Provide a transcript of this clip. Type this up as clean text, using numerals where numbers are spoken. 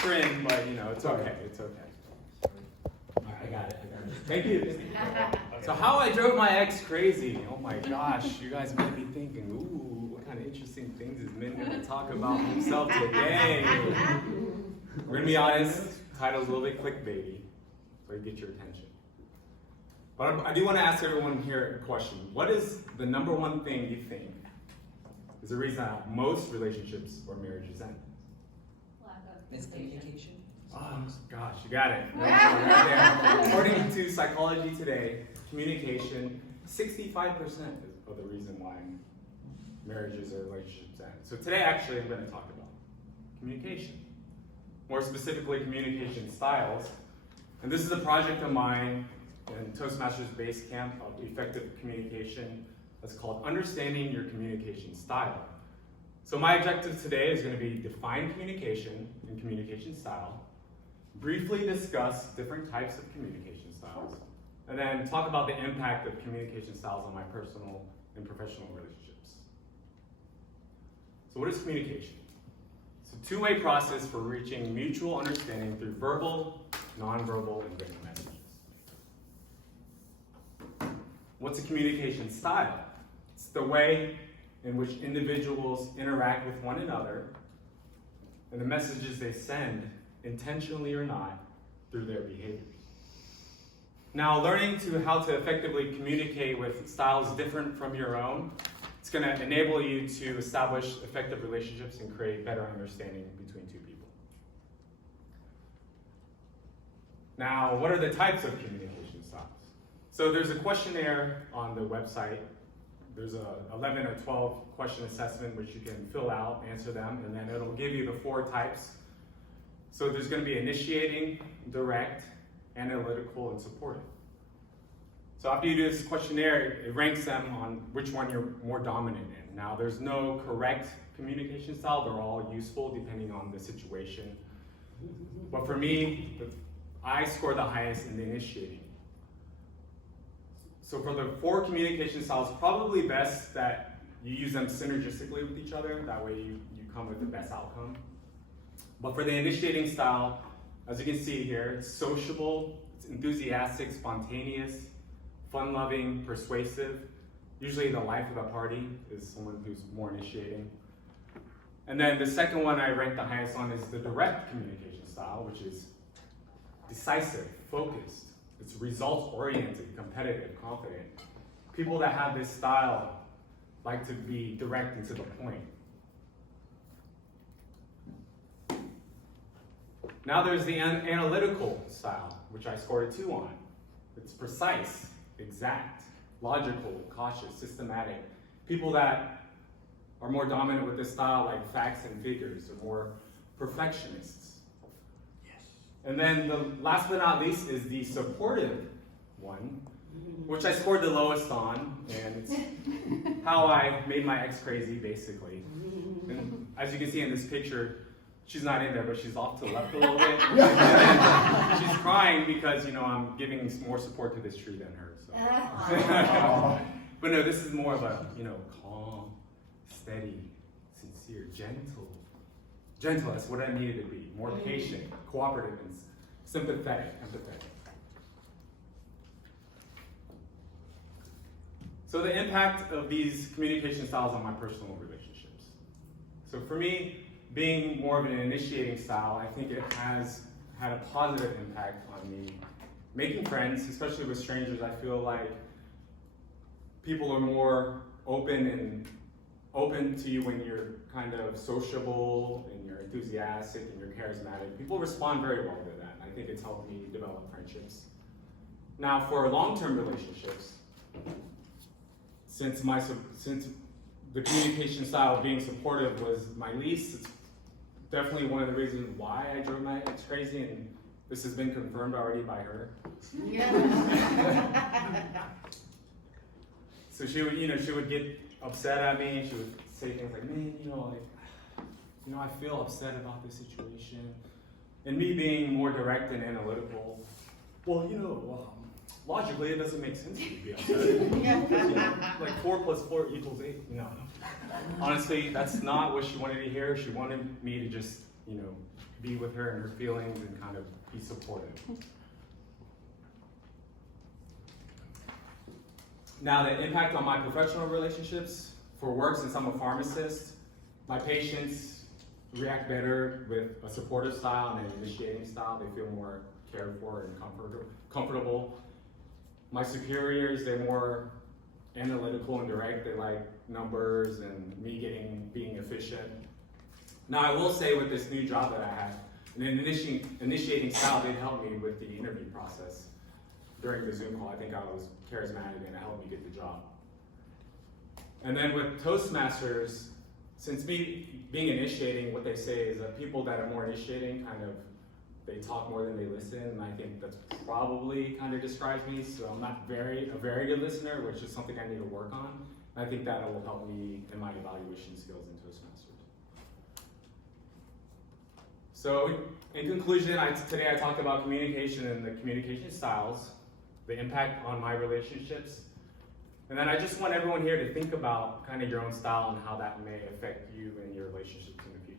trim, but you know, it's okay. It's okay. All right, I got it. Thank you. So how I drove my ex crazy. Oh my gosh, you guys might be thinking, ooh, what kind of interesting things is Min gonna talk about himself today? We're gonna be honest, title's a little bit clickbaity, so you get your attention. But I do want to ask everyone here a question. What is the number one thing you think is the reason that most relationships or marriages end? Lack of Miscommunication. Oh gosh, you got it. Right there. According to Psychology Today, communication, 65% of the reason why marriages or relationships end. So today actually I'm going to talk about communication. More specifically, communication styles. And this is a project of mine in Toastmasters Base Camp of Effective Communication. That's called Understanding Your Communication Style. So my objective today is going to be define communication and communication style, briefly discuss different types of communication styles, and then talk about the impact of communication styles on my personal and professional relationships. So what is communication? It's a two-way process for reaching mutual understanding through verbal, nonverbal, and written messages. What's a communication style? It's the way in which individuals interact with one another and the messages they send, intentionally or not, through their behaviors. Now, learning how to effectively communicate with styles different from your own, it's going to enable you to establish effective relationships and create better understanding between two people. Now, what are the types of communication styles? So there's a questionnaire on the website. There's a 11 or 12 question assessment which you can fill out, answer them, and then it'll give you the 4 types. So there's going to be initiating, direct, analytical, and supportive. So after you do this questionnaire, it ranks them on which one you're more dominant in. Now there's no correct communication style, they're all useful depending on the situation. But for me, I score the highest in the initiating. So for the 4 communication styles, probably best that you use them synergistically with each other, that way you come with the best outcome. But for the initiating style, as you can see here, it's sociable, it's enthusiastic, spontaneous, fun-loving, persuasive. Usually the life of the party is someone who's more initiating. And then the second one I rank the highest on is the direct communication style, which is decisive, focused. It's results-oriented, competitive, confident. People that have this style like to be direct and to the point. Now there's the analytical style, which I scored a 2 on. It's precise, exact, logical, cautious, systematic. People that are more dominant with this style, like facts and figures, are more perfectionists. Yes. And then the last but not least is the supportive one, which I scored the lowest on, and it's how I made my ex crazy, basically. And as you can see in this picture, she's not in there, but she's off to the left a little bit. And then she's crying because, you know, I'm giving more support to this tree than her. So. But no, this is more of a, you know, calm, steady, sincere, gentle. Gentle, that's what I needed to be. More patient, cooperative, and sympathetic, empathetic. So the impact of these communication styles on my personal relationships. So for me, being more of an initiating style, I think it has had a positive impact on me making friends, especially with strangers. I feel like people are more open to you when you're kind of sociable and you're enthusiastic and you're charismatic. People respond very well to that. I think it's helped me develop friendships. Now, for long-term relationships, since the communication style of being supportive was my least, it's definitely one of the reasons why I drove my ex crazy, and this has been confirmed already by her. Yeah. So she would get upset at me, and she would say things like, "Man, I feel upset about this situation." And me being more direct and analytical, logically it doesn't make sense to be upset. Like 4 + 4 = 8. Honestly, that's not what she wanted to hear. She wanted me to just, be with her and her feelings and kind of be supportive. Now, the impact on my professional relationships, for work, since I'm a pharmacist, my patients react better with a supportive style and an initiating style. They feel more cared for and comfortable. My superiors, they're more analytical and direct. They like numbers and me being efficient. Now, I will say with this new job that I have, an initiating style did help me with the interview process during the Zoom call. I think I was charismatic and it helped me get the job. And then with Toastmasters, since me being initiating, what they say is that people that are more initiating they talk more than they listen, and I think that's probably kind of describes me. So I'm not a very good listener, which is something I need to work on. And I think that will help me in my evaluation skills in Toastmasters. So in conclusion, today I talked about communication and the communication styles, the impact on my relationships. And then I just want everyone here to think about kind of your own style and how that may affect you and your relationships in the future.